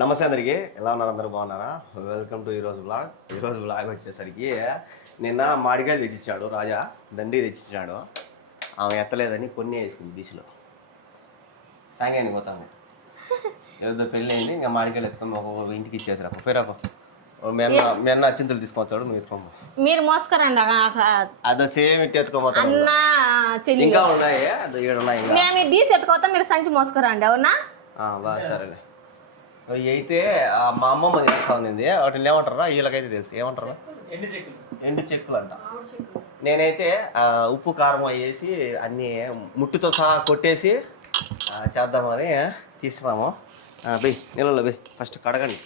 నమస్తే అందరికి, ఎలా ఉన్నారు? అందరూ బాగున్నారా? వెల్కమ్ టు ఈరోజు బ్లాగ్ వచ్చేసరికి నిన్న మామిడికాయలు తెచ్చిచ్చాడు రాజా, దండి తెచ్చిచ్చాడు. ఆమె ఎత్తలేదని కొన్ని వేసుకుంది డిష్లో. సాంగానికి పోతాను, ఏదో పెళ్ళి అయింది, ఇంకా మామిడికాయలు ఎత్తుకొని ఒక్కొక్క ఇంటికి ఇచ్చేసారు. పేరాకు మీ అన్న అచ్చింతలు తీసుకొచ్చాడు, నువ్వు ఎత్తుకోమో. మీరు మోసుకరండి అదో సేమ్ ఇట్టి ఎత్తుకోపోతాను. ఇంకా ఉన్నాయి, అది 7 ఉన్నాయి. మీరు తీసి ఎత్తుకోతా, మీరు సంచి మోసుకురండి. అవునా? బాగా సరేలే. అయితే మా అమ్మమ్మ తెలుసా ఉన్నింది, వాటిని ఏమంటారా వీళ్ళకైతే తెలుసు, ఏమంటారు? ఎండు చెక్కులు అంట. నేనైతే ఉప్పు కారం వేసి అన్నీ ముట్టుతో సహా కొట్టేసి చేద్దామని తీసుకున్నాము. బై నీళ్ళలో బై ఫస్ట్ కడగండి,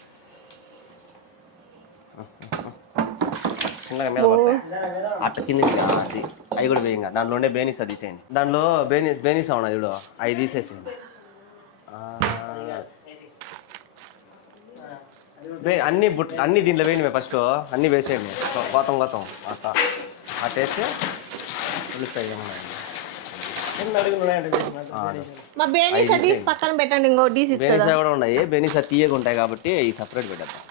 చిన్నగా మీద పడతాయి అట్ట కింద. అది అవి కూడా వేయంగా, దాంట్లో ఉండే బేనీసా తీసేయండి. దాంట్లో బేనీసా ఉన్నాయి చూడు, అవి తీసేసింది. అన్ని దీంట్లో వేయండి, ఫస్ట్ అన్నీ వేసేయండి. గోతం అట్లా వేస్తే తెలుస్తాయి. పక్కన పెట్టండి. బేనీసా కూడా ఉన్నాయి, బేనీసా తీయగా ఉంటాయి కాబట్టి ఈ సపరేట్ పెట్టేద్దాం.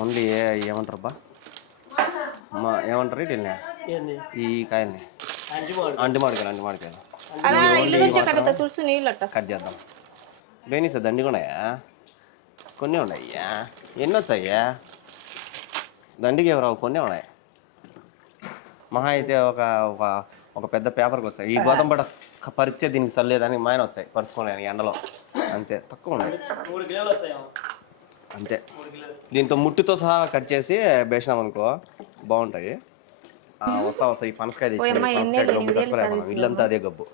ఓన్లీ ఏమంటారు బా, ఏమంటారు వీటిని, ఈ కాయల్ని అంటి మామిడికాయలు కట్ చేద్దాం. బేనీసా దండి ఉన్నాయా? కొన్ని ఉన్నాయ్యా. ఎన్ని వచ్చాయ్యా? దండికి ఏమి రావు, కొన్ని ఉన్నాయి. మహా అయితే ఒక పెద్ద పేపర్కి వచ్చాయి. ఈ గోతం పడ పరిచే దీనికి చల్లేదని మాయన వచ్చాయి పరుచుకోలేని ఎండలో. అంతే, తక్కువ ఉన్నాయి అంతే. దీంతో ముట్టుతో సహా కట్ చేసి వేసినాం అనుకో బాగుంటాయి. వస్తా ఈ పనసకాయ తెచ్చి ఇల్లంతా అదే గబ్బు.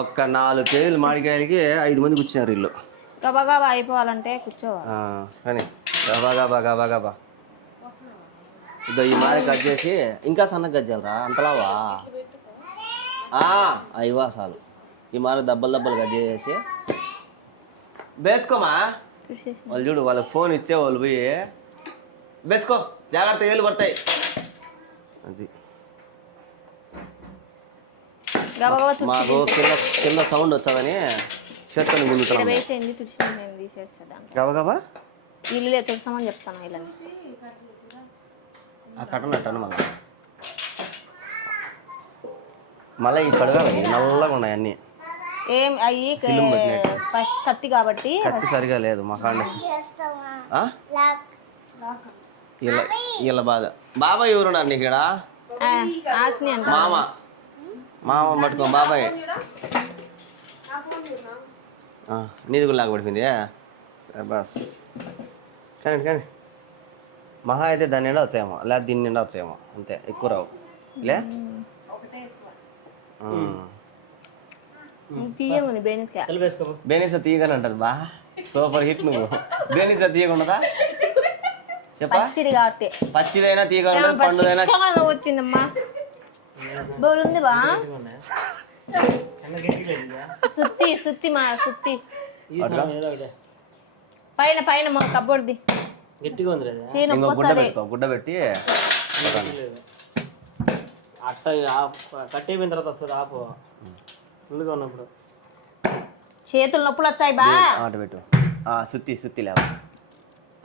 ఒక్క 4 కేజీలు మామిడికాయలకి 5 మంది కూర్చున్నారు ఇల్లు. గబగబా అయిపోవాలంటే కూర్చోవాలి కానీ గబా ఇదో ఈ మారి కట్ చేసి ఇంకా సన్నగా కట్ చేయాలరా, అంతలావా అయ్యవా చాలు. ఈ మారి దెబ్బలు కట్ చేసి వేసుకోమా. వాళ్ళు చూడు, వాళ్ళకి ఫోన్ ఇచ్చే వాళ్ళు పోయి వేసుకో, జాగ్రత్త ఏళ్ళు పడతాయి. అది మాకు కింద సౌండ్ వచ్చాదని చేత్తని గుంజుతున్నాం. గబగబా ఇల్లు తుడసామని చెప్తాను. కట్టనట్టు మళ్ళీ ఈ కడగాలి, నల్లగా ఉన్నాయి అన్నీ. ఏం అయ్యి కత్తి కాబట్టి కత్తి సరిగా లేదు మా కాడ. వీళ్ళ బాధ. బాబాయ్ ఎవరున్నారు నీకు ఇక్కడ? మామ పట్టుకో బాబాయ్. నీది కూడా లాగా పడిపోయింది బస్. కానీ మహా అయితే దాని నిండా వచ్చాయేమో, లేదా దీని నిండా వచ్చాయేమో, అంతే, ఎక్కువ రావు. లే బేనీసా తీయగానే ఉంటుంది బా, సూపర్ హిట్. నువ్వు బేనీసా తీయకుండా చెప్పా, పచ్చిదైనా తీయగా ఉంటుంది, పండుదైనా వచ్చిందమ్మా. బోలుంది బా, సుత్తి మా సుత్తి పైన మా కబ్బోర్ది గుడ్డ పెట్టి అట్ట కట్టేపోయిన తర్వాత వస్తుంది ఆపు. ఫుల్గా ఉన్నప్పుడు చేతులు నొప్పులు వచ్చాయి బా. ఆట పెట్టు, సుత్తి లేవా.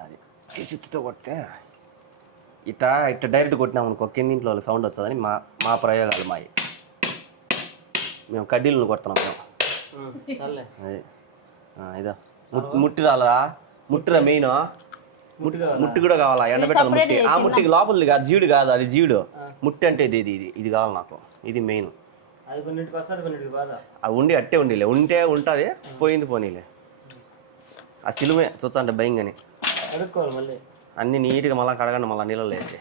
అది ఈ సుత్తితో కొడితే ఇట్ట డైరెక్ట్ కొట్టినాం అనుకో కిందింట్లో సౌండ్ వచ్చదని మా ప్రయోగాలు మావి. మేము కడ్డీలను కొడుతున్నాం మేము. అది ఇదో ముట్టి రాలరా, ముట్టిరా మెయిన్ ముట్టి కూడా కావాలా, ఎండబెట్టాలి ముట్టి. ఆ ముట్టికి లోపలిది కాదు, జీడు కాదు, అది జీడు. ముట్టి అంటే ఇది కావాలి నాకు, ఇది మెయిన్. అది ఉండి అట్టే ఉంటే ఉంటుంది, పోయింది పోనీలే. ఆ సిలుమే చూస్తా అంటే భయంగాని. అన్నీ నీట్గా మళ్ళీ కడగండి, మళ్ళీ నీళ్ళలో వేసి.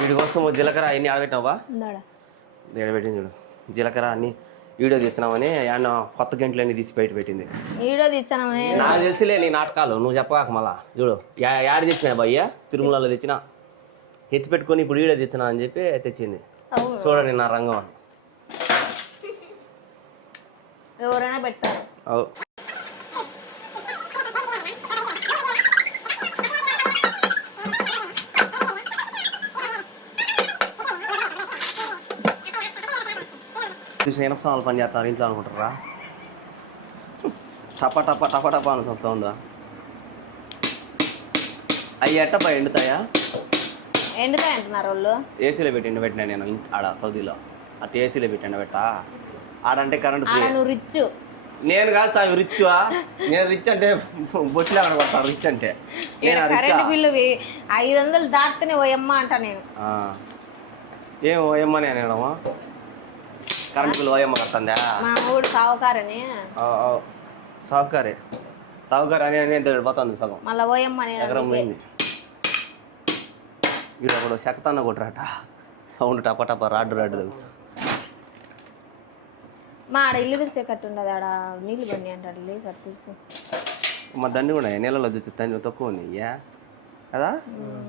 వీడి కోసం జీలకర్ర అన్నీ ఆడబెట్టినావా? ఏడబెట్టింది చూడు జీలకర్ర అన్నీ. వీడియో తెచ్చినామని ఆయన కొత్త గంటలు అన్నీ తీసి బయట పెట్టింది. నాకు తెలిసిలే నీ నాటకాలు, నువ్వు చెప్పగాక మళ్ళా. చూడు యాడ తెచ్చినా భయ్య, తిరుమలలో తెచ్చిన, ఎత్తి పెట్టుకొని ఇప్పుడు వీడియో తెచ్చినా అని చెప్పి తెచ్చింది. చూడండి నా రంగం అని. ఎవరైనా పెట్టారు. ఇనప సామాన్లు పని చేస్తారు ఇంట్లో అనుకుంటారా? టపా టపా టపా టపా అని సౌండ్. అవి ఎట్టపా ఎండుతాయా? ఎండుతాయి అంటున్నారు వాళ్ళు. ఏసీలో పెట్టి ఎండబెట్టినా నేను ఆడ సౌదీలో. అటు ఏసీలో పెట్టి ఎండబెట్టా. ఆడంటే కరెంట్ ఫ్రీ. నువ్వు రిచ్. నేను కాదు సార్ రిచ్చా. నేను రిచ్ అంటే బొచ్చిలా కనబడతాను. రిచ్ అంటే నేను కరెంట్ బిల్లు 500 దాటితేనే ఓయమ్మ అంట నేను. ఏం ఓయమ్మని అనేడమా? కరెంట్ బిల్లు ఓయమ్మ కడుతుందా? మా ఊడు సావుకారని. సావుకారే సావుకారు అని అని పోతుంది సగం. మళ్ళీ ఓయమ్మ ఎకరం పోయింది. వీడప్పుడు శక్తాన్న కొట్టరాట. సౌండ్ టపా టపా రాడ్డు తెలుసు. మా ఆడ ఇల్లు తెలిసే కట్టు ఉండదు. ఆడ నీళ్ళు బండి అంటాడు లేదు సార్ తెలుసు. మా దండి కూడా నీళ్ళలో చూసి తండ్రి తక్కువ ఉంది అయ్యా కదా.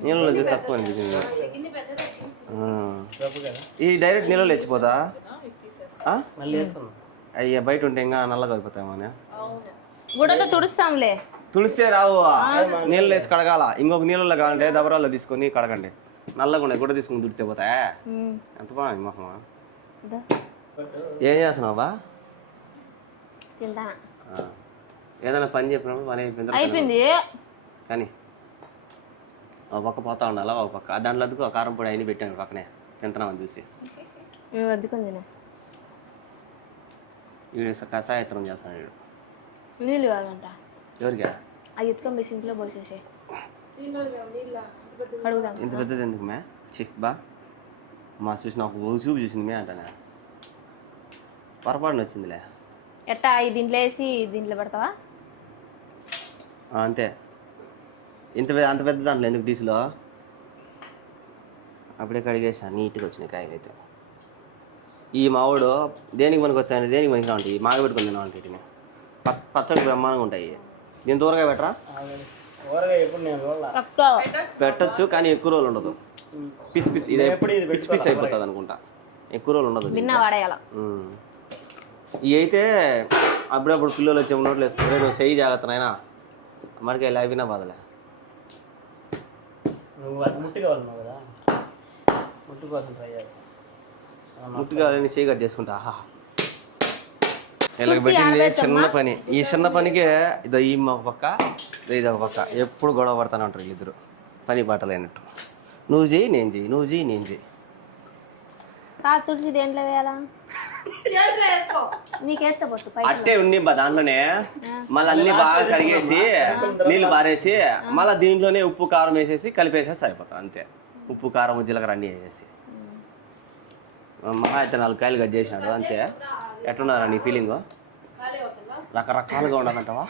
నీళ్ళలో చూసి తక్కువ అనిపించింది. ఈ డైరెక్ట్ నీళ్ళలో తెచ్చిపోదా? అయ్యా బయట ఉంటే ఇంకా నల్లగా అయిపోతామని గుడతో తుడుస్తాంలే. తుడిస్తే రావు. నీళ్ళు వేసి కడగాల. ఇంకొక నీళ్ళలో కావాలంటే దబరాల్లో తీసుకొని కడగండి. నల్లగా ఉన్నాయి గుడ్డ తీసుకుని తుడిచిపోతా. ఎంత బాగుంది మొహమా. ఏం చేస్తున్నావా? ఏదైనా పని చెప్పినప్పుడు పని అయిపోయింది కానీ ఒక పక్క పోతా ఉండాలా. ఒక పక్క దాంట్లో అద్దుకు కారం పొడి అయినా పెట్టాను పక్కనే తింటున్నామని చూసి వీడు కషాయత్రం చేస్తాను. వీడు నీళ్ళు కావాలంట. ఎవరికా? అవి ఎత్తుకొని సింక్లో పోసేసే ఇంత పెద్దది ఎందుకు మే? బా మా చూసిన ఒక చూపు చూసింది మే అంటానే. పొరపాటున వచ్చిందిలే. ఎట్టా దీంట్లో వేసి దీంట్లో పెడతావా? అంతే. అంత పెద్ద దాంట్లో ఎందుకు డీసులో? అప్పుడే కడిగేసా నీట్గా వచ్చినాయి కాయలు అయితే. ఈ మావాడు దేనికి పనికి వచ్చాయని దేనికి పనికి ఉంటాయి. మాగ పెట్టుకుని తిన్నామంటే వీటిని పచ్చడి బ్రహ్మాండంగా ఉంటాయి. దీని దూరగా పెట్టరా? పెట్టచ్చు కానీ ఎక్కువ రోజులు ఉండదు. పిస్ పిస్ ఇదే పిస్ పిస్ అయిపోతుంది అనుకుంటా. ఎక్కువ రోజులు ఉండదు. ఇవి అయితే అప్పుడప్పుడు పిల్లలు వచ్చే నోట్లు వేసుకుంటే నువ్వు చెయ్యి జాగ్రత్త అయినా మడికి లాగినా బాధలే. ముట్టు కావాలని చెయ్యి కట్ చేసుకుంటా. ఇలాగ పెట్టింది చిన్న పని. ఈ చిన్న పనికే ఇదో ఈ ఒక పక్క ఇది ఒక పక్క ఎప్పుడు గొడవ పడతానే ఉంటారు వీళ్ళిద్దరు. పని పాటలేనట్టు. నువ్వు చెయ్యి నేను చెయ్యి, నువ్వు చెయ్యి నేను చెయ్యి. తుడిచి దేంట్లో వేయాలా? అట్టే ఉన్ని దాంట్లోనే మళ్ళీ అన్ని బాగా కడిగేసి నీళ్ళు పారేసి మళ్ళీ దీంట్లోనే ఉప్పు కారం వేసేసి కలిపేసేసి సరిపోతుంది అంతే. ఉప్పు కారం జీలకర్ర అన్నీ వేసేసి మహా అయితే 4 కాయలు కట్ చేసినాడు అంతే. ఎట్టున్నారా నీ ఫీలింగ్? రకరకాలుగా ఉండదంటావా?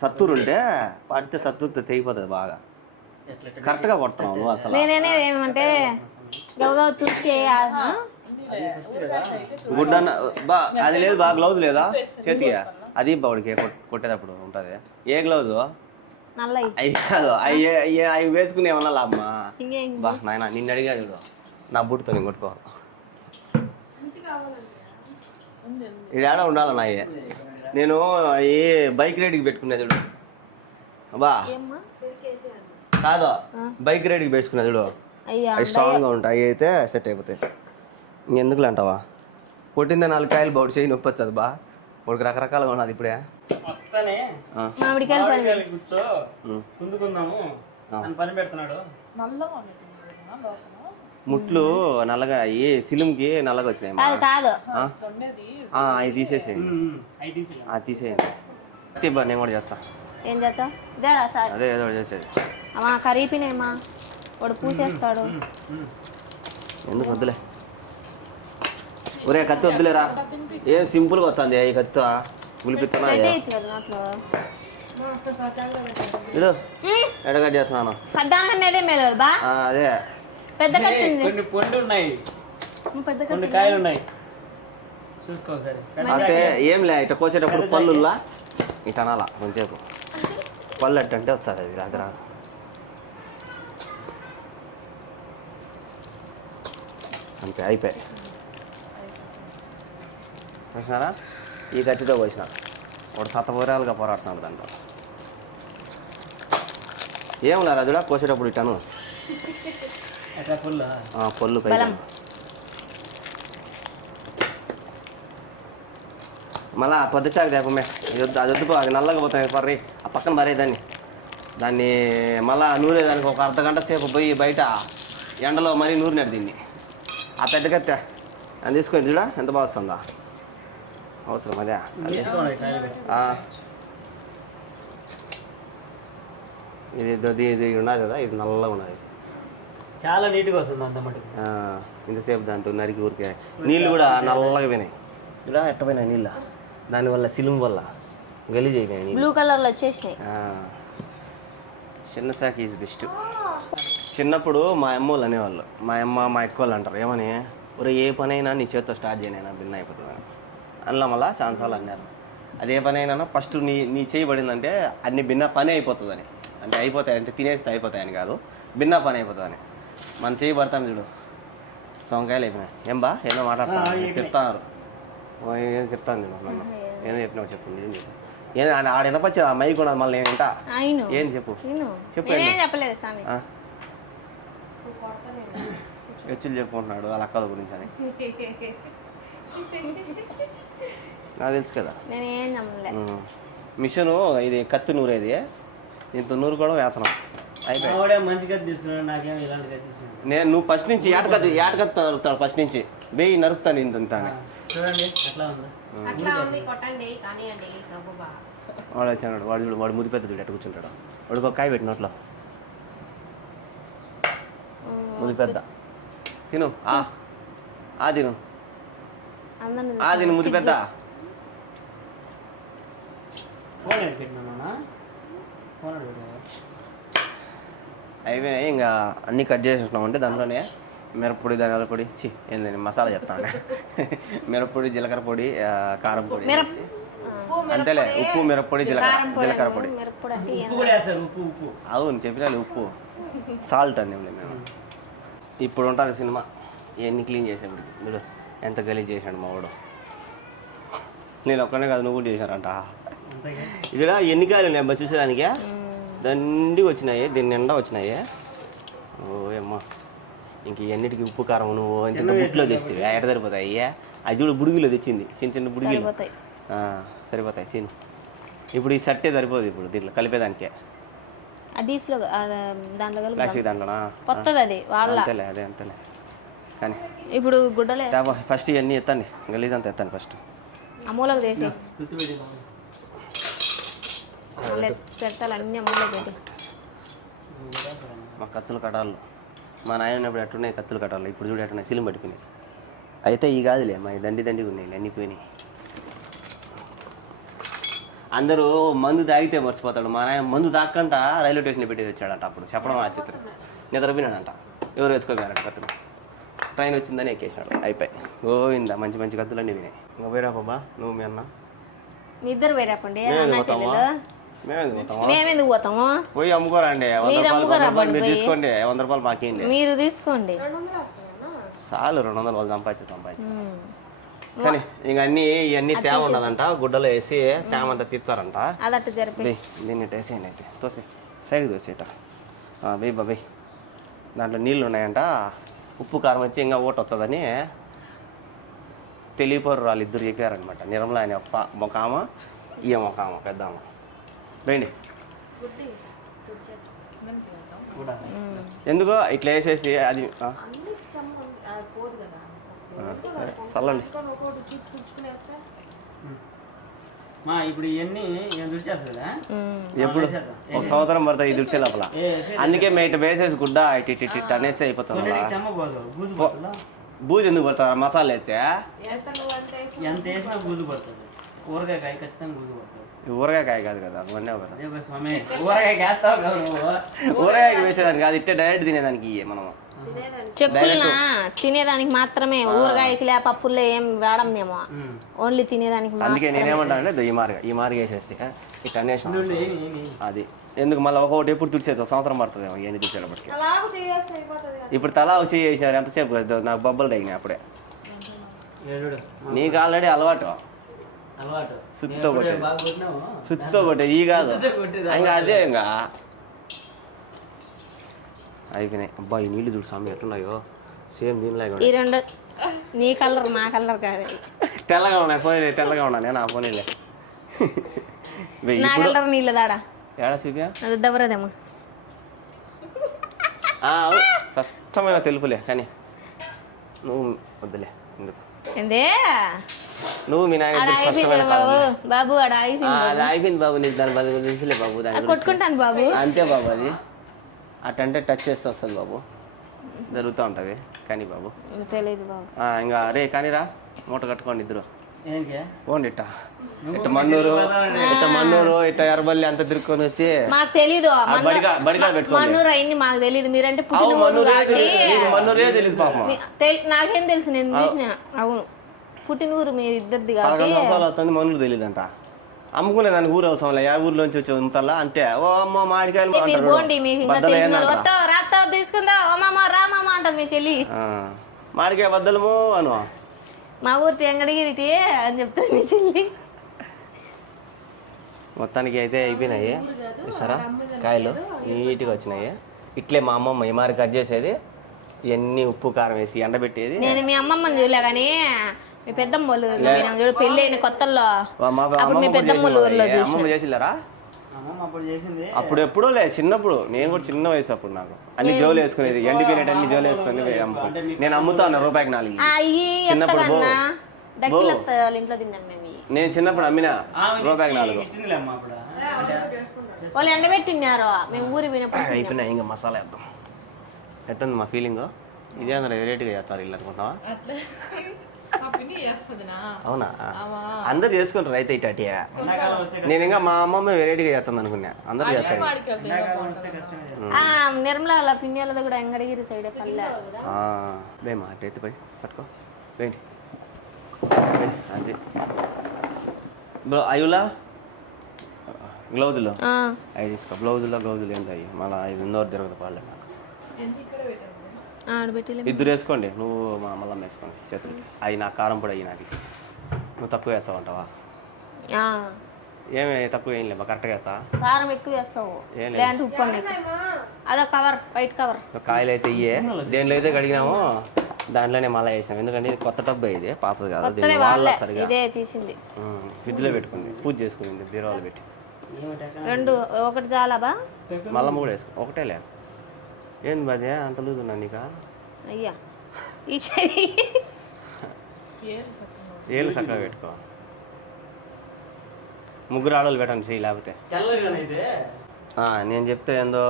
సత్తూరు ఉంటే పడితే సత్తూరుతో తెగిపోతుంది బాగా. కరెక్ట్గా కొడుతున్నావు నువ్వు అసలు. నేనేది ఏమంటే గవగా తుడిచి గుడ్డన్న బా అది లేదు బా. గ్లౌజ్ లేదా చేతికి? అది బాడికి కొట్టేటప్పుడు ఉంటుంది. ఏ గ్లౌజ్? అవి కాదు. అవి వేసుకుని ఏమన్నా లాభమా? బా నాయన నిన్ను అడిగా చూడు. నా బుట్టుతో నేను కొట్టుకోవాలి. ఇది ఏడా ఉండాలన్నా. నేను ఈ బైక్ రైడ్కి పెట్టుకున్నా చూడు. బా కాదు బైక్ రైడ్కి పెట్టుకున్నా చూడు. అవి స్ట్రాంగ్గా ఉంటాయి. అవి అయితే సెట్ అయిపోతాయి. ఇంకెందుకులే అంటావా? కొట్టిందే 4 కాయలు బౌడ్ చేయి నొప్పి వచ్చదు బా. వాడికి రకరకాలుగా ఉన్నది ఇప్పుడే. ముట్లు నల్లగా అయ్యి సిలుంకి నల్లగా వచ్చినాయి. అవి తీసేసేయండి. అది తీసేయండి. నేను కూడా చేస్తా. ఏం చేస్తా? అదే ఏదో చేసేది. కరిగిపోయినాయమ్మా. వాడు పూసేస్తాడు. ఎందుకు వద్దులే. ఒరే కత్తి వద్దులేరా. ఏం సింపుల్గా వచ్చింది ఈ కత్తితో. ఉలిపిస్తున్నా ఇడు ఎడగా చేస్తున్నాను. అదే పెద్ద కొన్ని పండ్లు ఉన్నాయి, కొన్ని కాయలు ఉన్నాయి చూసుకో సరే. అంటే ఏం లే ఇట్లా కోసేటప్పుడు పళ్ళుల్లా ఇటు అనాలా కొంచెంసేపు. పళ్ళు అంటే వస్తుంది అది రాదు రాదు. అంతే అయిపోయాయి. చూసినారా? ఈ గట్టితో కోసిన వాడు సతపూరాలుగా పోరాడుతున్నాడు దాంట్లో. ఏం లేరా చూడ కోసేటప్పుడు ఇటాను ఎట్లా ఫుల్ పొల్లు పైకి బలం. మళ్ళా పొద్దుచాకు తేపమే అది వద్దుకో, అది నల్లగా పోతాయి పర్రి ఆ పక్కన మరేదాన్ని దాన్ని మళ్ళా నూరేదానికి ఒక అర్ధగంట సేపు పోయి బయట ఎండలో మరీ నూరినాడు దీన్ని. ఆ పెద్ద కత్తె అది తీసుకొని చూడా ఎంత బాగా వస్తుందా, అవసరం అదే ఆ. ఇది ఉన్నది కదా, ఇది నల్లగా ఉన్నది. చాలా నీట్గా వస్తుంది అంత మటుకు. ఇంతసేపు దాంతో నరికి ఊరికే నీళ్ళు కూడా నల్లగా పోయినాయి. ఇలా ఎట్టపోయినాయి నీళ్ళ, దానివల్ల సిలుము వల్ల గలీజ్ అయిపోయినాయి నీళ్ళు. బ్లూ కలర్లో వచ్చేసినాయి. చిన్న శాఖ ఈజ్ బెస్ట్. చిన్నప్పుడు మా అమ్మ వాళ్ళు అనేవాళ్ళు, మా అమ్మ మా ఎక్కువ వాళ్ళు అంటారు ఏమని, ఒరే ఏ పని అయినా నీ చేతితో స్టార్ట్ చేయనైనా భిన్న అయిపోతుందని. అందులో మళ్ళీ ఛాన్సాలు అన్నారు, అదే పని అయినా ఫస్ట్ నీ చేయబడిందంటే అన్ని భిన్న పని అయిపోతుందని. అంటే అయిపోతాయి అంటే తినేస్తే అయిపోతాయని కాదు, భిన్న పని అయిపోతుందని. మన చేయబడతాను చూడు, సొంకాయలు అయిపోయినాయి. ఏం బా ఏదో మాట్లాడతాను, తిడతారు, ఏం తిడతాను చూడు నన్ను, ఏదో చెప్పినావు చెప్పండి. ఏం చెప్పు, ఏం ఆడ వినపచ్చి ఆ మైక్ ఉన్నది మళ్ళీ ఏంటా, ఏం చెప్పు చెప్పు. చెప్పలేదు స్వామి, హెచ్చులు చెప్పుకుంటున్నాడు వాళ్ళ అక్కల గురించి అని. నాకు తెలుసు కదా. మిషను ఇది కత్తి నూరేది, ఇంత నూరు కూడా వేసనం అయిపోయి. మంచి కత్తి తీసుకున్నాడు, నాకేమో ఇలాంటి కత్తి తీసుకున్నాడు. నువ్వు ఫస్ట్ నుంచి ఏటకత్తి నరుకుతాడు, ఫస్ట్ నుంచి వెయ్యి నరుకుతాను ఇంత అని. చూడండి ఎట్లా ఉందో. వాడు వచ్చాడు, వాడు చూడు, వాడు ముది పెద్ద చూడు ఎట్ట కూర్చుంటాడు. వాడికి ఒక కాయ పెట్టి నోట్లో, ముది పెద్ద తిను తిను తిను ముది పెద్ద. అయిపోయినాయి ఇంకా అన్నీ కట్ చేసేసినాం అంటే దాంట్లోనే మిరప్పొడి, ధనియాల పొడి, ఏంటండి మసాలా చెప్తాను, మిరప్పొడి, జీలకర్ర పొడి, కారం పొడి, అంతేలే, ఉప్పు, మిరప్పొడి, జీలకర్ర పొడి. అవును చెప్పినా ఉప్పు, సాల్ట్ అని మేము. ఇప్పుడు ఉంటుంది సినిమా, ఇవన్నీ క్లీన్ చేసేప్పుడు మీరు ఎంత గలీజ్ చేశాడు మా వాడు. నేను ఒక్కనే కాదు, నువ్వు కూడా చేశానంట. ఇది ఎన్ని కాయలు ఉన్నాయి చూసేదానికి, దండిగా వచ్చినాయి, దీని నిండా వచ్చినాయి. ఓయమ్మా, ఇంక ఇవన్నిటికి ఉప్పు కారం నువ్వు ఇంత బుట్లో తెస్తే ఎట సరిపోతాయి. అది చూడు బుడిగిలో తెచ్చింది, చిన్న చిన్న బుడిగిలు సరిపోతాయి తిను. ఇప్పుడు ఈ సట్టే సరిపోదు ఇప్పుడు దీంట్లో కలిపేదానికే. ప్లాస్టిక్ దాంట్లోనా అంతేలే, అదే అంతేలే. కానీ ఇప్పుడు గుడ్డలే ఫస్ట్ ఇవన్నీ ఎత్తండి, గలీజ్ అంతా ఎత్తండి ఫస్ట్. అమూలకు చేసి పెట్టాలి, అన్ని అమూలకు పెట్టి. మా కత్తులు కటాలు మా నాయన ఉన్నప్పుడు ఎట్టున్నాయి కత్తులు కట్టాలి, ఇప్పుడు చూడు ఎట్టున్నాయి సిలిం పట్టుకుని. అయితే ఈ కాదులే మా దండిగా ఉన్నాయి, అన్నీ పోయినాయి. అందరూ మందు తాగితే మర్చిపోతాడు, మా నాయన మందు తాకంట రైల్వే స్టేషన్ పెట్టి వచ్చాడంట. అప్పుడు చెప్పడం ఆ చిత్రం నిద్రపోయినాడంట, ఎవరు ఎత్తుకోగారంట కత్తులు. ట్రైన్ వచ్చిందని ఎక్కేసాడు, అయిపోయి గోవిందా మంచి మంచి కత్తులు అన్నీ వినాయి. ఇంకా పోయిరా బాబా నువ్వు మీ అన్న ఇద్దరు వేరేపండి, మేమెందుకు పోతాము, పోయి అమ్ముకోరండి. 100 రూపాయలు మీరు తీసుకోండి, 100 రూపాయలు మాకేండి, మీరు తీసుకోండి చాలు. 200 వాళ్ళు సంపాదించి కానీ ఇంక ఇవన్నీ తేమ ఉన్నదంట, గుడ్డలో వేసి తేమ అంతా తీర్చారంట. దీన్ని వేసేయండి, అయితే తోసి సైడ్కి తోసేట వెయ్యి బాబాయ్. దాంట్లో నీళ్ళు ఉన్నాయంట, ఉప్పు కారం వచ్చి ఇంకా ఓటు వచ్చదని తెలియపోరు వాళ్ళు ఇద్దరు చెప్పారనమాట. నిర్మల ఆయన ఒక ఆమె, ఈమె ఒక ఆమె పెద్ద ఆమె. వేయండి ఎందుకో ఇట్లా వేసేసి అది సరే చల్లండి. ఇప్పుడు ఇవన్నీ ఎప్పుడు ఒక సంవత్సరం పడుతుంది ఈ దుడిచే లోపల. అందుకే మేట వేసేసి గుడ్డ ఇట్ అనేసి అయిపోతుంది. బూజు ఎందుకు పడుతుంది మసాలా వేస్తే? ఎంత వేసినా బూజు పడుతుంది. ఊరగాయ ఖచ్చితంగా బూజు పడుతుంది. ఊరగాయ కాదు కదా, అవన్నీ కదా. ఊరగాయ ఊరగాయకి వేసేదానికి కాదు, ఇట్టే డైరెక్ట్ తినేదానికి మనం చెక్కులునా తినేదానికి మాత్రమే, ఊరగాయకి లే పప్పుల్లో ఏం వాడం మేము, ఓన్లీ తినేదానికి. అందుకే నేనేమంటానంటే ఈ మార్గ వేసేసి ఇట్లా అనేసి అది ఎందుకు మళ్ళీ ఒకటి ఎప్పుడు తుడిచేది సంవత్సరం పడుతుంది ఇవన్నీ తుడిచేటప్పటికి. ఇప్పుడు తలా వచ్చి చేసారు ఎంతసేపు నాకు బొబ్బలు తగినాయి అప్పుడే. నీకు ఆల్రెడీ అలవాటు సుత్తితో కొట్టే ఈ కాదు ఇంకా అదే ఇంకా అయిపోయినాయి. అబ్బా ఈ నీళ్ళు చూడు స్వామి ఎట్టున్నాయో, సేమ్ దీనిలాగా ఈ ఉన్నాయి. రెండు నీ కలర్ నా కలర్ కాదు, తెల్లగా ఉన్నాయి. పోనీలే, తెల్లగా ఉన్నా నేను. ఆ పోనీలే. నా కలర్ నీళ్ళ దాడా ఏడా చూపియా? అది దబ్బరదేమో. స్పష్టమైన తెలుపులే, కానీ నువ్వు వద్దులే ఎందుకు. ఏందే నువ్వు మీ నాయన ఇద్దరు స్పష్టమైన బాబు కలర్లే. బాబు ఆడ అయిపోయింది. అది అయిపోయింది బాబు, నీకు దాని బదులు తెలుసులే బాబు. దాని గురించి కొట్టుకుంటాను బాబు. అంతే బాబు, అది అటంటే టచ్ చేస్తే వస్తుంది బాబు, జరుగుతూ ఉంటుంది. కానీ బాబు తెలియదు బాబు. ఇంకా రే కానీరా, మూట కట్టుకోండి ఇద్దరు. ఏంటి పోండి ఇట్ట మన్నూరు, ఇట్ట ఎర్రబల్లి అంతా తిరుక్కొని వచ్చి మాకు తెలీదు బడిగా పెట్టుకోండి. మన్నూరు అయింది మాకు తెలీదు. మీరంటే అవు పుట్టిన ఊరు మన్నూరే కాబట్టి తెలియదు, మన్నూరే తెలియదు పాపం. నాకేం తెలుసు, నేను చూసిన. అవును పుట్టిన ఊరు మీరు ఇద్దరిది కాబట్టి. 11 సంవత్సరాలు అవుతుంది, మన్నూరు తెలియదంట. అమ్ముకునే దానికి ఊరు అవసరం లే, ఏ ఊర్లోంచి వచ్చి ఉంతల్లా అంటే ఓ అమ్మ మామిడికాయలు మీరు అంటారు. పోండి, మీకు ఇంకా బద్దలు తెలిసిన ఏందంటారా? వస్తా రాత్తా తీసుకుందా అమ్మమ్మ రామమ్మ అంటారు మీ చెల్లి. మామిడికాయ బద్దలము అను. మా ఊరి ఎంగడగిరిటి అని చెప్తాను మీ చెల్లి. మొత్తానికి అయితే అయిపోయినాయి చూసారా, కాయలు నీట్గా వచ్చినాయి. ఇట్లే మా అమ్మమ్మ ఈ మారి కట్ చేసేది, ఇవన్నీ ఉప్పు కారం వేసి ఎండబెట్టేది. నేను మీ అమ్మమ్మని చూడలే కానీ మీ పెద్దమ్మ వాళ్ళు చూడు, పెళ్ళి అయిన కొత్తల్లో అప్పుడు మీ పెద్దమ్మ ఊర్లో అమ్మమ్మ చేసిల్లారా? అమ్మమ్మ అప్పుడు చేసింది. అప్పుడు ఎప్పుడో లే, చిన్నప్పుడు నేను కూడా చిన్న వయసు అప్పుడు. నాకు అన్ని జోలు వేసుకునేది, ఎండిపోయినట్టు అన్ని జోలు వేసుకుని అమ్ముకుని నేను అమ్ముతాను రూపాయికి 4. చిన్నప్పుడు వాళ్ళ ఇంట్లో తిన్నాం మేము. నేను చిన్నప్పుడు అమ్మిన రూపాయికి 4. ఇచ్చిందిలే అమ్మ అప్పుడు. వాళ్ళు ఎండబెట్టినారు, మేము ఊరి పోయినప్పుడు. అయిపోయినాయి, ఇంకా మసాలా వేద్దాం. ఎట్టుంది మా ఫీలింగ్? ఇదే అందరూ వెరైటీగా చేస్తారు ఇల్లు అనుకుంటున్నావా? అవునా, అందరు చేసుకుంటారు అయితే ఇటాటియా. ఎండాకాలం వస్తే నేను ఇంకా మా అమ్మమ్మ వెరైటీగా చేస్తుంది అనుకున్నా, అందరు చేస్తారు. ఎండాకాలం వస్తే కష్టమే. నిర్మల పిన్నెలది కూడా ఎంగడగిరి సైడ్ పల్లె. వేమా అటు ఎత్తిపోయి పట్టుకో వేయండి. అది బ్రో అయ్యులా గ్లౌజులు అవి తీసుకో. గ్లౌజులు ఏంటి అవి మళ్ళీ ఐదు ఇందోరు తిరగదు పాడలే నాకు. ఇద్దరు వేసుకోండి, నువ్వు మా మళ్ళీ వేసుకోండి చేతులకి. అవి నాకు కారం పొడి అవి నాకు ఇచ్చి. నువ్వు తక్కువ వేస్తావు అంటావా? ఏమి తక్కువ ఏం లేవా, కరెక్ట్గా వేస్తా. కారం ఎక్కువ వేస్తావు, లేదంటే ఉప్పు అన్న అదో కవర్, వైట్ కవర్. కాయలు అయితే ఇయ్యే, దేంట్లో అయితే కడిగినామో దాంట్లోనే మళ్ళీ వేసినాం. ఎందుకంటే ఇది కొత్త డబ్బు, ఇది పాతది కాదు. దీన్ని వాళ్ళ సరిగా తీసింది ఫ్రిడ్జ్లో పెట్టుకుంది, పూజ చేసుకుంది బీరువాలో పెట్టి. రెండు ఒకటి చాలాబా, మళ్ళీ 3 వేసుకో. ఒకటేలే, ఏంది బాధ అంత లూజ్ ఉన్నా నీకా? అయ్యా ఈ ఏళ్ళు చక్కగా పెట్టుకో. 3 ఆడోళ్ళు పెట్టండి చెయ్యి, లేకపోతే నేను చెప్తే ఏందో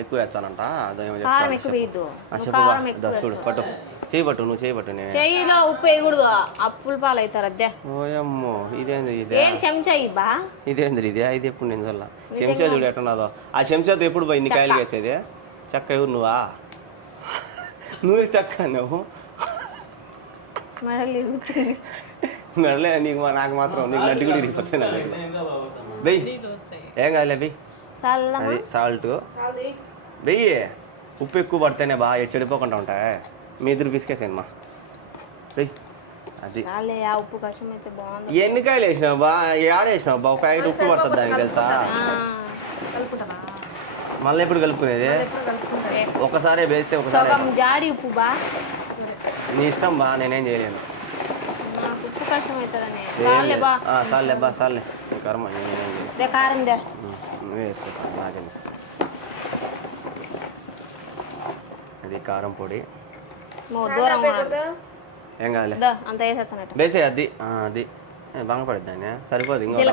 ఎక్కువ వేస్తానంట. అదో ఏమో చెప్తాను. చూడు పట్టు, చేయి పట్టు, నువ్వు చేయి పట్టు. నేను చెయ్యిలో ఉప్పు వేయకూడదు, అప్పుల పాలు అవుతారు. అద్దె ఓయమ్మో, ఇదేంది ఇదే? ఏం చెంచా ఇబ్బా? ఇదేంది ఇదే? ఇది ఎప్పుడు నేను చూడాల. చెంచా చూడు ఎట్టున్నదో. ఆ చెంచాతో ఎప్పుడు పోయి నీ కాయలు వేసేది? చెక్క ఎవరు నువ్వా? నువ్వే చెక్క నువ్వు. నడలే నీకు, నాకు మాత్రం నీకు నడ్డి కూడా ఇరిగిపోతాయి. వెయ్యి ఏం కాదులే, వెయ్యి. అది సాల్ట్ వెయ్యి. ఉప్పు ఎక్కువ పడితేనే బాగా చెడిపోకుండా ఉంటాయి. మీ ఇద్దరు పిసికేసాను మా వెయ్యి. అది ఉప్పు కష్టం అయితే బాగుంది. ఎన్ని కాయలు వేసినావు బా? ఏడేసినావు బా? ఒక ప్యాకెట్ ఉప్పు పడుతుంది దానికి తెలుసా? మళ్ళీ ఎప్పుడు కలుపుకునేది? ఒకసారి వేస్తే ఒకసారి జాడి ఉప్పు బా, నీ ఇష్టం బా, నేనేం చేయలేను. ఉప్పు కష్టం అవుతుందని సార్లే బా, సార్లే కర్మ, నేనేం చేయను. కారం నువ్వే వేసుకో సార్, నాకెందుకు. అది కారం పొడి దూరం ఏం కాదులే, అంత వేసేస్తానట్టు వేసే. అది అది బంగపడిద్ది దాన్ని, సరిపోదు. ఇంకోటి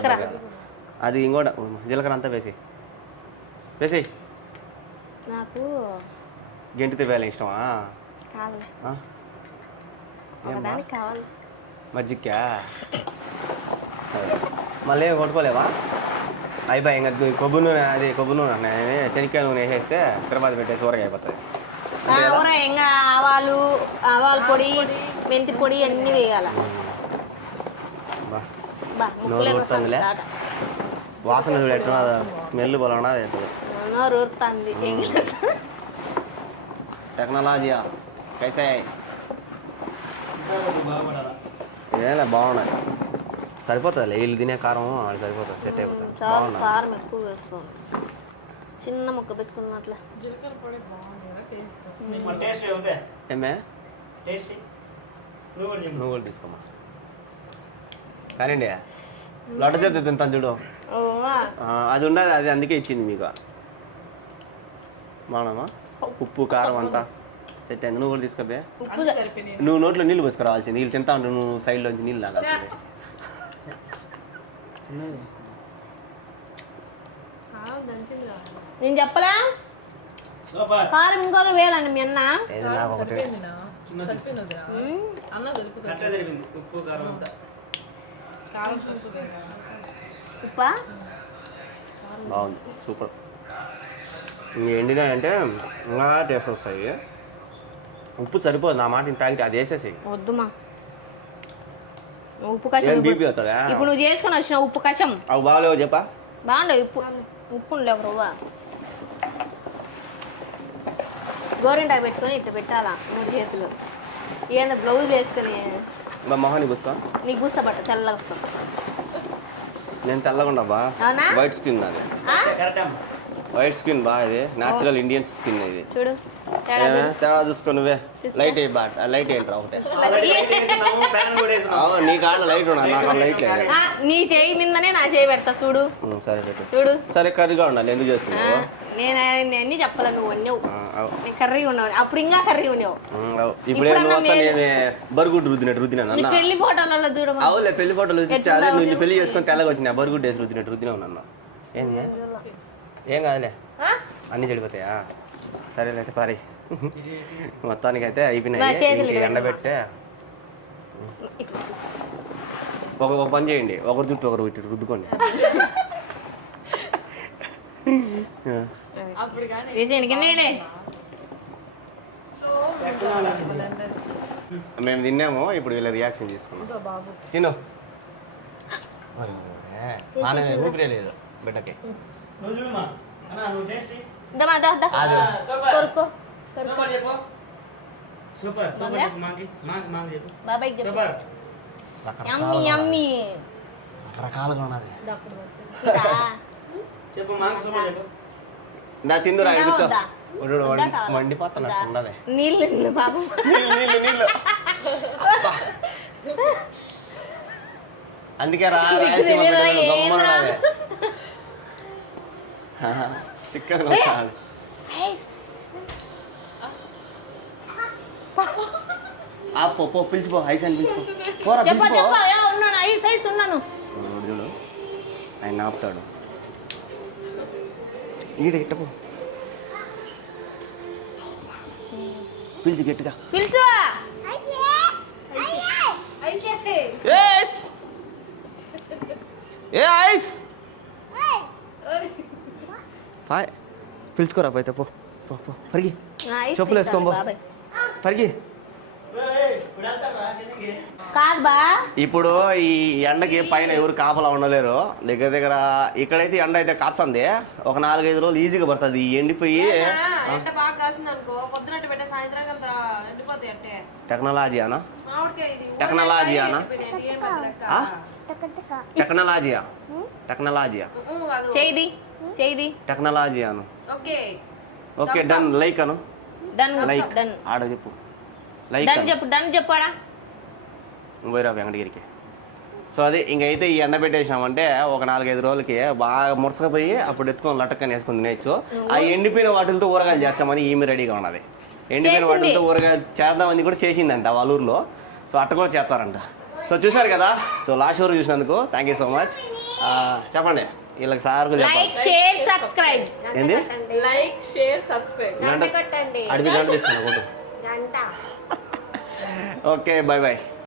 అది ఇంకోటి జీలకర్ర అంతా వేసి. నాకు గెంటితే వేళ ఇష్టమా? కావాలి మజ్జిక్కా మళ్ళీ ఏమి కొట్టుకోలేవా? అయిపోయి ఇంకా కొబ్బరి నూనె, అది కొబ్బరి నూనె శనక్కాయ నూనె వేసేస్తే తిరుపతి పెట్టేసి ఊరగా అయిపోతుంది. ఇంకా ఆవాలు పొడి, మెంతి పొడి అన్నీ వేయాలి. నోరు ఊరుతుందిలే, వాసన చూడు ఎట్టున్నా, స్మెల్ బాగున్నది అసలు. నోరు ఊరుతుంది. టెక్నాలజీయా కైసే ఏలే బాగున్నాయి, సరిపోతుంది. వీళ్ళు తినే కారం వాళ్ళు సరిపోతుంది, సెట్ అయిపోతుంది. బాగున్నాయి. కారం ఎక్కువ వేస్తాం. చిన్న ముక్క పెట్టుకున్నట్లా. టేస్ట్ ఓకే ఏమే టేస్ట్ నువ్వు కూడా చెప్పు. నువ్వు కూడా తీసుకోమా కానివ్వండి లడ్డ చేతి తింటాను చూడు ఓ అది ఉండదు, అది అందుకే ఇచ్చింది మీకు. బాగున్నామా? ఉప్పు కారం అంతా సెట్ అయింది. నువ్వు కూడా తీసుకోబే. ఉప్పు నువ్వు నోట్లో నీళ్ళు పోసుకురావాల్సింది. నీళ్ళు తింటా ఉండు, నువ్వు సైడ్లోంచి నీళ్ళు తాగాల్సింది. నేను చెప్పలా సూపర్ కారం ఇంకోరు వేయాలండి మీ అన్న. ఏది నాకు ఒకటి కరెక్ట్గా జరిగింది ఉప్పు కారం అంతా. ఉప్పా బాగుంది, సూపర్. ఇంక ఎండినాయి అంటే ఇంకా టేస్ట్ వస్తాయి. ఉప్పు సరిపోదు నా మాట, ఇంత ప్యాకెట్ అది వేసేసి. వద్దుమా ఉప్పు కషం ఏం బీపీ అవుతుందా? ఇప్పుడు నువ్వు చేసుకొని వచ్చిన ఉప్పు కషం అవి బాగాలేవు చెప్పా. బాగుండవు. ఉప్పు ఉండలేవు రవ్వ. గోరింటాకు పెట్టుకొని ఇట్లా పెట్టాలా 3 చేతులు. ఏదైనా బ్లౌజ్ వేసుకొని మా మొహాన్ని పూసుకో. నీకు గుస్తపట్ట తెల్లగా వస్తాం. నేను తెల్లగా ఉండబ్బా, అవునా? వైట్ స్కిన్ నాది. కరెక్ట్ అమ్మ. వైట్ స్కిన్ బా, ఇది న్యాచురల్ ఇండియన్ స్కిన్ ఇది. చూడు ఏమే, తేడా చూసుకో నువ్వే. లైట్ వేయి బా, లైట్ వేయండి రా ఒకటే. ఆల్రెడీ లైట్ వేసినాము, ఫ్యాన్ కూడా వేసినాము. అవును, నీ కాడ లైట్ ఉన్నా, నా కాడ లైట్ లేదు. నీ చేయి మీదనే నా చేయి పెడతా చూడు. సరే పెట్టు. చూడు సరే కర్రీగా ఉండాలి, ఎందుకు చేసుకున్నావు? నేను అన్ని చెప్పాల నువ్వు అన్నావు. నేను కర్రీగా ఉన్నావు, అప్పుడు ఇంకా కర్రీ ఉన్నావు. ఇప్పుడు ఏం వస్తా, నేను బరుగుడ్డు రుద్దినా నీ అన్న. పెళ్లి ఫోటోలలో చూడమా. అవులే, పెళ్లి ఫోటోలు తెచ్చి అదే నువ్వు పెళ్లి చేసుకొని తెల్లగా వచ్చినా బరుగుడ్డు వేసి రుద్దినా ఉన్నాను. ఏంది ఏం కాదులే, అన్నీ చెడిపోతాయా? సరేలే అయితే పారి. మొత్తానికైతే అయిపోయినాయి. ఎండబెట్టే ఒక పని చేయండి, ఒకరి చుట్టూ ఒకరు ఇటు రుద్దుకోండి. మేము తిన్నాము, ఇప్పుడు వీళ్ళ రియాక్షన్ తీసుకున్నాం. తిను. ఊపిరే లేదు బిడ్డకి. నువ్వు చూడమ్మా. అన్న నువ్వు టేస్ట్ చెయ్యి. కొరుకో సూపర్ చెప్పు. సూపర్ సూపర్ చెప్పు. మాకి చెప్పు. బాబాయ్ చెప్పు. సూపర్. యమ్మీ యమ్మీ. రకరకాలుగా ఉన్నది. చెప్పు మాకి సూపర్ చెప్పు. నా తిందురా, కూర్చో. వద్దా? మండిపోతున్నట్టు ఉన్నది. నీళ్ళు బాబు. నీళ్ళు అందుకే రా గమ్మన్నాడే సిక్కగా ఉంటాడు. పో పిలిచిపో, ఐస్ అని పిలిచిపో. పోరా పిలిచిపో. ఉన్నాను ఐ సైజ్ ఉన్నాను. చూడు ఆయన ఆపుతాడు. ఈడ ఇట్టపో, పిలిచి గట్టిగా పిలుచు. ఏ ఐస్ హాయ్ పిలుచుకోరా పోయితే పో పో పో పరిగి. చెప్పులు వేసుకో పరిగి. కాదు బా, ఇప్పుడు ఈ ఎండకి పైన ఎవరు కాపలా ఉండలేరు. దగ్గర దగ్గర ఇక్కడైతే ఎండ అయితే కాచంది. ఒక 4-5 రోజులు ఈజీగా పడుతుంది. ఎండిపోయి ఎండ బాగా కాసింది అనుకో, పొద్దునట్టు పెట్టే సాయంత్రం అంతా ఎండిపోతాయి అంటే. టెక్నాలజీనా మామిడికాయ ఇది టెక్నాలజీనా లెక్క. టెక్నాలజీయా టెక్నాలజీయా చేయిది టెక్నాలజీ అను. Okay okay done. లైక్ అను. డన్ లైక్ డన్ ఆడ చెప్పు. లైక్ డన్ చెప్పు. డన్ చెప్పాడా పోయిరా వెంకటగిరికి. సో అది ఇంకైతే ఈ ఎండ పెట్టేసినామంటే ఒక 4-5 రోజులకి బాగా మురసకపోయి అప్పుడు ఎత్తుకొని లటక్కని వేసుకొని తినేయచ్చు. ఆ ఎండిపోయిన వాటితో ఊరగాయలు చేస్తామని ఈమె రెడీగా ఉన్నది. ఎండిపోయిన వాటితో ఊరగాయలు చేద్దామని కూడా చేసిందంట వాళ్ళ ఊర్లో. సో అట్ట కూడా చేస్తారంట. సో చూసారు కదా. సో లాస్ట్ వరకు చూసినందుకు థ్యాంక్ యూ సో మచ్. చెప్పండి వీళ్ళకి సార్ లైక్ షేర్ సబ్స్క్రైబ్. ఏంది లైక్ షేర్ సబ్స్క్రైబ్ గంట కొట్టండి. అడిగి గంట తీసుకున్నా గంట. Okay bye bye.